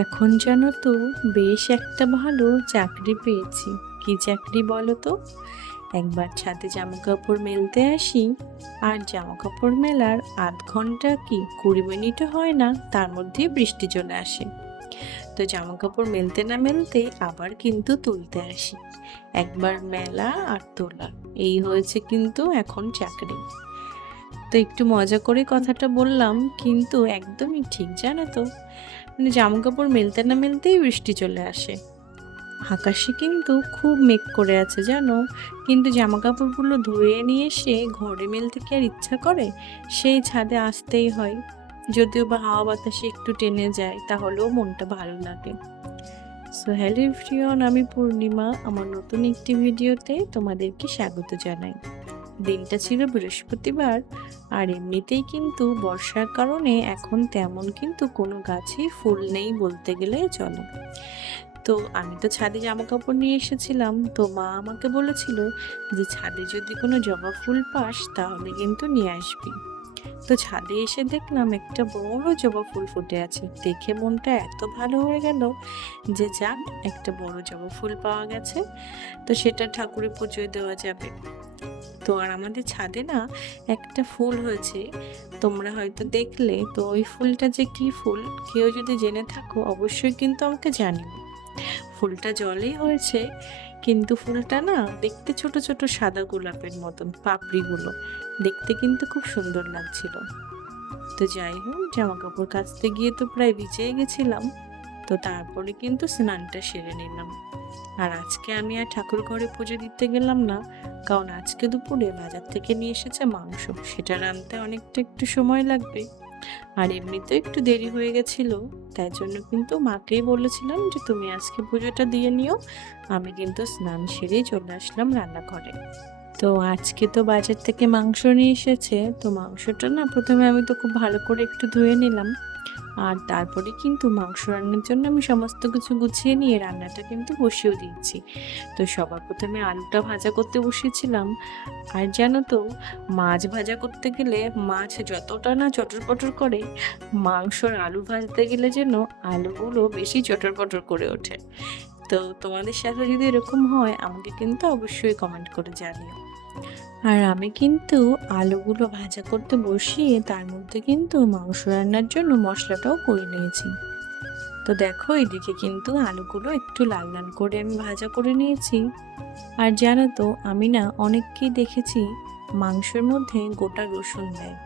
এখন জানো তো, বেশ একটা ভালো চাকরি পেয়েছি। কি চাকরি বলো তো? একবার ছাদে জামা কাপড় মেলতে আসি, আর জামা কাপড় মেলার আধ ঘন্টা কি 20 মিনিটও হয় না, তার মধ্যেই বৃষ্টি চলে আসে। তো জামা কাপড় মেলতে না মেলতেই আবার কিন্তু তুলতে আসি। একবার মেলা আর তোলা, এই হয়েছে কিন্তু এখন চাকরি। তো একটু মজা করে কথাটা বললাম, কিন্তু একদমই ঠিক, জানো তো। মানে জামা কাপড় মেলতে না মেলতেই বৃষ্টি চলে আসে। আকাশে কিন্তু খুব মেঘ করে আছে জানো, কিন্তু জামা কাপড়গুলো ধুয়ে নিয়ে এসে ঘরে মেলতে কি আর ইচ্ছা করে? সেই ছাদে আসতেই হয়। যদিও বা হাওয়া বাতাসে একটু টেনে যায়, তাহলেও মনটা ভালো লাগে। সো হ্যালো এভরিওয়ান, আমি পূর্ণিমা। আমার নতুন একটি ভিডিওতে তোমাদেরকে স্বাগত জানাই। দিনটা ছিল বৃহস্পতিবার, আর এমনিতেই কিন্তু বর্ষার কারণে এখন তেমন কিন্তু কোনো গাছে ফুল নেই বলতে গেলে চলে। তো আমি তো ছাদে জামা কাপড় নিয়ে এসেছিলাম, তো মা আমাকে বলেছিল যে ছাদে যদি কোনো জবা ফুল পাস তাহলে কিন্তু নিয়ে আসবি। তো ছাদে এসে দেখলাম একটা বড় জবা ফুল ফুটে আছে। দেখে মনটা এত ভালো হয়ে গেল যে যাক, একটা বড় জবা ফুল পাওয়া গেছে, তো সেটা ঠাকুরের পুজোয় দেওয়া যাবে। তো আর আমাদের ছাদে না একটা ফুল হয়েছে, তোমরা হয়তো দেখলে। তো ওই ফুলটা যে কি ফুল, কেউ যদি জেনে থাকো অবশ্যই কিন্তু আমাকে জানিও। ফুলটা জলেই হয়েছে, কিন্তু ফুলটা না দেখতে ছোট ছোট সাদা গোলাপের মতন, পাপড়িগুলো দেখতে কিন্তু খুব সুন্দর লাগছিল। তো যাই হোক, জামা কাপড় কাচতে গিয়ে তো প্রায় ভিজেই গেছিলাম। তো তারপরে কিন্তু স্নানটা সেরে নিলাম। আর আজকে আমি আর ঠাকুর ঘরে পুজো দিতে গেলাম না, কারণ আজকে দুপুরে বাজার থেকে নিয়ে এসেছে মাংস, সেটা রাঁধতে অনেকটা একটু সময় লাগবে। আর এমনিতেও একটু দেরি হয়ে গেছিল, তাই জন্য কিন্তু মাকেই বলেছিলাম যে তুমি আজকে পুজোটা দিয়ে নিও, আমি কিন্তু স্নান সেরেই চলে আসলাম রান্নাঘরে। তো আজকে তো বাজার থেকে মাংস নিয়ে এসেছে, তো মাংসটা না প্রথমে আমি তো খুব ভালো করে একটু ধুয়ে নিলাম। আর তারপরে কিন্তু মাংস রান্নার জন্য আমি সমস্ত কিছু গুছিয়ে নিয়ে রান্নাটা কিন্তু বসিয়েও দিয়েছি। তো সবার প্রথমে আলুটা ভাজা করতে বসিয়েছিলাম। আর জানো তো, মাছ ভাজা করতে গেলে মাছ যতটা না চটর পটর করে, মাংসর আলু ভাজতে গেলে যেন আলুগুলো বেশি চটর পটর করে ওঠে। তো তোমাদের সাথে যদি এরকম হয় আমাকে কিন্তু অবশ্যই কমেন্ট করে জানিও। আর আমি কিন্তু আলুগুলো ভাজা করতে বসিয়ে তার মধ্যে কিন্তু মাংস রান্নার জন্য মশলাটাও করে নিয়েছি। তো দেখো, এদিকে কিন্তু আলুগুলো একটু লাল লাল করে আমি ভাজা করে নিয়েছি। আর জানো তো, আমি না অনেককেই দেখেছি মাংসের মধ্যে গোটা রসুন দেয়,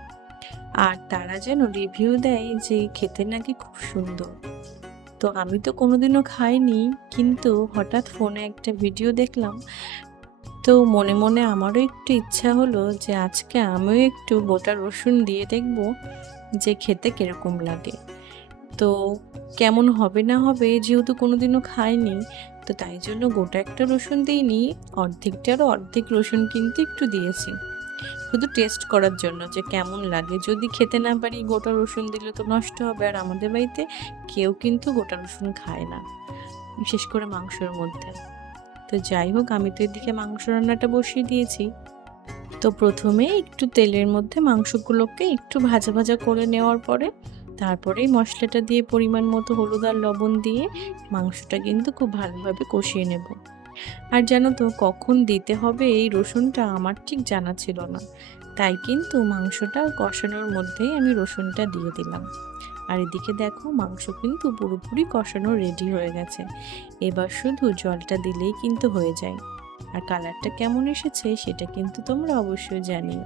আর তারা যেন রিভিউ দেয় যে খেতে নাকি খুব সুন্দর। তো আমি তো কোনোদিনও খাইনি, কিন্তু হঠাৎ ফোনে একটা ভিডিও দেখলাম। তো মনে মনে আমারও একটু ইচ্ছা হলো যে আজকে আমিও একটু গোটা রসুন দিয়ে দেখব যে খেতে কিরকম লাগে। তো কেমন হবে না হবে, যেহেতু কোনোদিনও খাইনি, তো তাই জন্য গোটা একটা রসুন দিইনি, অর্ধেকটারও অর্ধেক রসুন কিন্তু একটু দিয়েছি, শুধু টেস্ট করার জন্য যে কেমন লাগে। যদি খেতে না পারি, গোটা রসুন দিলে তো নষ্ট হবে, আর আমাদের বাড়িতে কেউ কিন্তু গোটা রসুন খায় না, বিশেষ করে মাংসের মধ্যে। তো যাই হোক, আমি তো এদিকে মাংস রান্নাটা বসিয়ে দিয়েছি। তো প্রথমে একটু তেলের মধ্যে মাংসগুলোকে একটু ভাজা ভাজা করে নেওয়ার পরে তারপরেই মশলাটা দিয়ে পরিমাণ মতো হলুদ আর লবণ দিয়ে মাংসটা কিন্তু খুব ভালোভাবে কষিয়ে নেব। আর জানো তো, কখন দিতে হবে এই রসুনটা আমার ঠিক জানা ছিল না, তাই কিন্তু মাংসটা কষানোর মধ্যেই আমি রসুনটা দিয়ে দিলাম। আর এদিকে দেখো, মাংস কিন্তু পুরোপুরি কষানো রেডি হয়ে গেছে। এবার শুধু জলটা দিলেই কিন্তু হয়ে যায়। আর কালারটা কেমন এসেছে সেটা কিন্তু তোমরা অবশ্যই জানিও।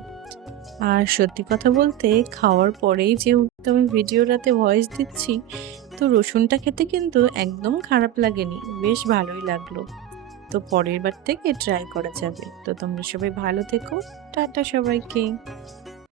আর সত্যি কথা বলতে, খাওয়ার পরেই যেহেতু আমি ভিডিওটাতে ভয়েস দিচ্ছি, তো রসুনটা খেতে কিন্তু একদম খারাপ লাগেনি, বেশ ভালোই লাগলো। তো পরের বার থেকে ট্রাই করা যাবে। তো তোমরা সবাই ভালো থেকো, টাটা সবাইকে।